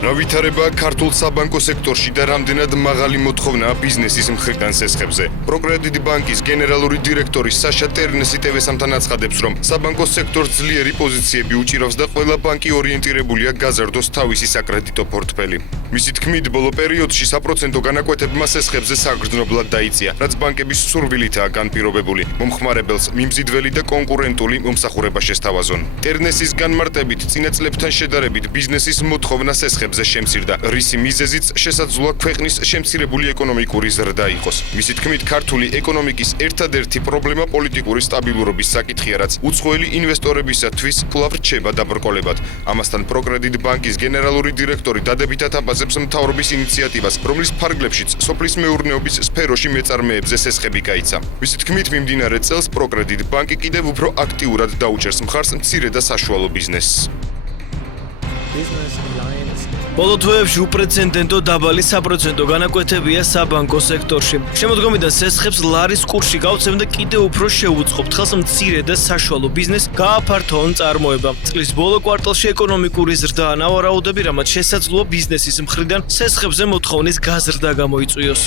რა ვითარებაა ქართულ საბანკო სექტორში და რამდენად მაღალი მოთხოვნაა ბიზნესის მხრიდან სესხებზე. პროკრედიტ ბანკის გენერალური დირექტორი საშა ტერნესი TV-სთან აცხადებს, რომ საბანკო სექტორს ძლიერი პოზიციები უჭირავს და ყველა ბანკი ორიენტირებულია გაზარდოს თავისი საკრედიტო პორტფელი. მისი თქმით, ბოლო პერიოდში საპროცენტო განაკვეთებმა სესხებზე საგრძნობლად დაიწია, რაც ბანკების სურვილითაა განპირობებული. მომხმარებელს მიმზიდველი და კონკურენტული მომსახურება შესთავაზონ. ტერნესის განმარტებით, წინა წლებთან შედარებით ბიზნესის მოთხოვნა სესხებზე შემცირდა, რისი მიზეზიც შესაძლოა ქვეყნის შემცირებული ეკონომიკური ზრდა იყოს. მისი თქმით, ქართული ეკონომიკის ერთადერთი პრობლემა პოლიტიკური სტაბილურობის საკითხია, რაც უცხოელი ინვესტორებისათვის კვლავ რჩება დაბრკოლებად. ამასთან პროკრედიტ ბანკის გენერალური დირექტორი დადებითად აფასებს მთავრობის ინიციატივას, რომლის ფარგლებშიც სოფლის მეურნეობის სფეროში მეწარმეებზე სესხები გაიცა. მისი თქმით, მიმდინარე წელს პროკრედიტ ბანკი კიდევ უფრო აქტიურად დაუჭერს მხარს მცირე და საშუალო ბიზნესს. ბოლო თვეებში უპრეცედენტო დაბალი საპროცენტო განაკვეთებია საბანკო სექტორში. შემოდგომიდან სესხებს ლარის კურსში გავცემ და კიდევ უფრო შევუწყობთ ხელს მცირე და საშუალო ბიზნესს გააფართოვონ წარმოება. წლის ბოლო კვარტალში ეკონომიკური ზრდაა ნავარაუდები, რამაც შესაძლოა ბიზნესის მხრიდან სესხებზე მოთხოვნის გაზრდა გამოიწვიოს.